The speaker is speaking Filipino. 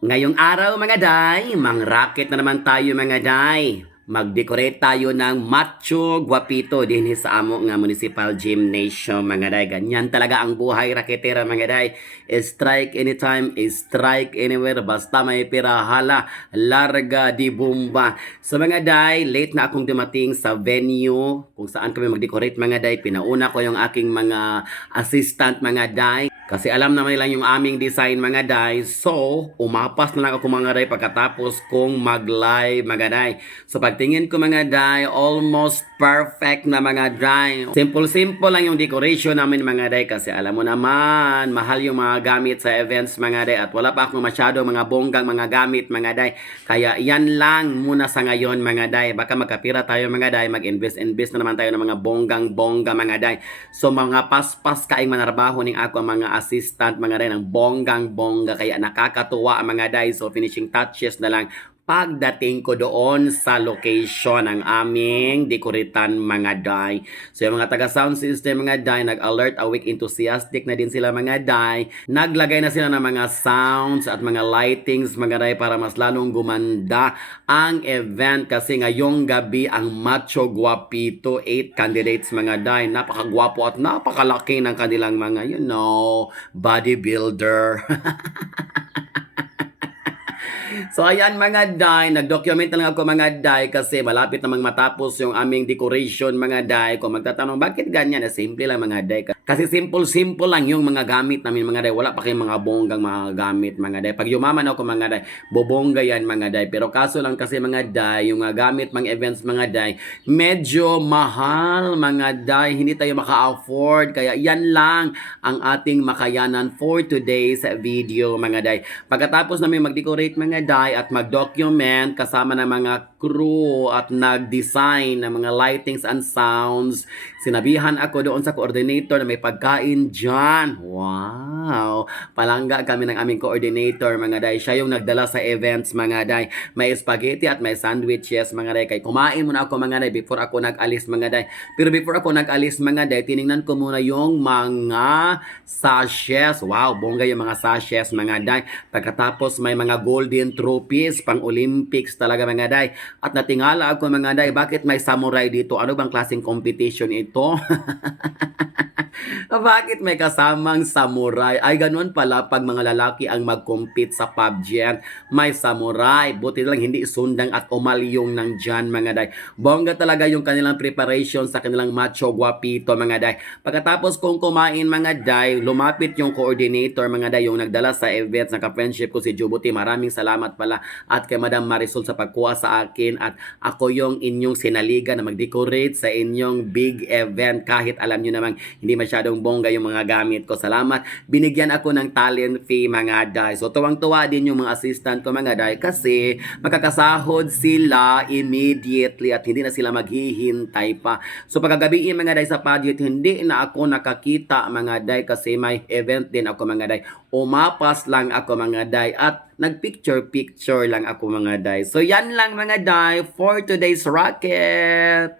Ngayong araw mga day, mang-rocket na naman tayo mga day. Mag-decorate tayo ng Macho Guapito din sa amo nga Municipal Gymnasium mga day. Ganyan talaga ang buhay raketera mga day. Strike anytime, strike anywhere. Basta may pirahala, larga di bomba. So mga day, late na akong dumating sa venue kung saan kami mag-decorate mga day. Pinauna ko yung aking mga assistant mga day. Kasi alam naman nila yung aming design mga day. So, umapas na lang ako mga day pagkatapos kong mag-live mga day. So, pagtingin ko mga day, almost perfect na mga day. Simple-simple lang yung decoration namin mga day. Kasi alam mo naman, mahal yung mga gamit sa events mga day. At wala pa akong masyado mga bonggang mga gamit mga day. Kaya yan lang muna sa ngayon mga day. Baka magkapira tayo mga day. Mag-invest na naman tayo ng mga bonggang-bongga mga day. So, mga paspas kaing manarbaho ning ako mga assistant mga day ng bonggang-bongga kaya nakakatuwa mga day. So finishing touches na lang pagdating ko doon sa location ng aming dekoritan mga day. So yung mga taga sound system mga day, nag-alert awake enthusiastic na din sila mga day. Naglagay na sila ng mga sounds at mga lightings mga day para mas lalong gumanda ang event kasi ngayong gabi ang Macho Guapito 8 candidates mga day. Napakagwapo at napakalaki ng kanilang mga bodybuilder. So ayan mga day, nag-document na lang ako mga day kasi malapit namang matapos yung aming decoration mga day. Kung magtatanong bakit ganyan, simple lang mga day. Kasi simple lang yung mga gamit namin mga day. Wala pa kayong mga bonggang mga gamit mga day. Pag yumaman ako mga day, bobongga yan mga day. Pero kaso lang kasi mga day, yung gamit mga events mga day, medyo mahal mga day. Hindi tayo maka-afford. Kaya yan lang ang ating makayanan for today's video mga day. Pagkatapos namin mag-decorate mga day at mag-document kasama ng mga crew at nag-design ng mga lightings and sounds, sinabihan ako doon sa coordinator na may pagkain dyan. Wow! Palangga kami ng aming coordinator mga day. Siya yung nagdala sa events mga day. May spaghetti at may sandwiches mga day. Kaya kumain muna ako mga day before ako nag-alis mga day. Pero before ako nag-alis mga day, tiningnan ko muna yung mga sachets. Wow! Bongga yung mga sachets mga day. Pagkatapos may mga golden trophies pang Olympics talaga mga day. At natingala ako mga day, bakit may samurai dito? Ano bang klaseng competition ito? Bakit may kasamang samurai? Ay, ganun pala pag mga lalaki ang mag-compete sa PUBG. May samurai. Buti lang hindi sundang at umalyong ng dyan, mga day. Bongga talaga yung kanilang preparation sa kanilang Macho Guapito, mga day. Pagkatapos kong kumain, mga day, lumapit yung coordinator, mga day, yung nagdala sa events, naka-friendship ko si Jubuti. Maraming salamat pala at kay Madam Marisol sa pagkuha sa akin at ako yung inyong sinaliga na mag-decorate sa inyong big event kahit alam nyo namang hindi masyadong bongga yung mga gamit ko. Salamat. Binigyan ako ng talent fee mga day. So tuwang-tuwa din yung mga assistant ko mga day kasi makakasahod sila immediately at hindi na sila maghihintay pa. So pagkagabiin mga day sa budget, hindi na ako nakakita mga day kasi may event din ako mga day. Umapas lang ako mga day at nagpicture-picture lang ako mga day. So yan lang mga day for today's rocket.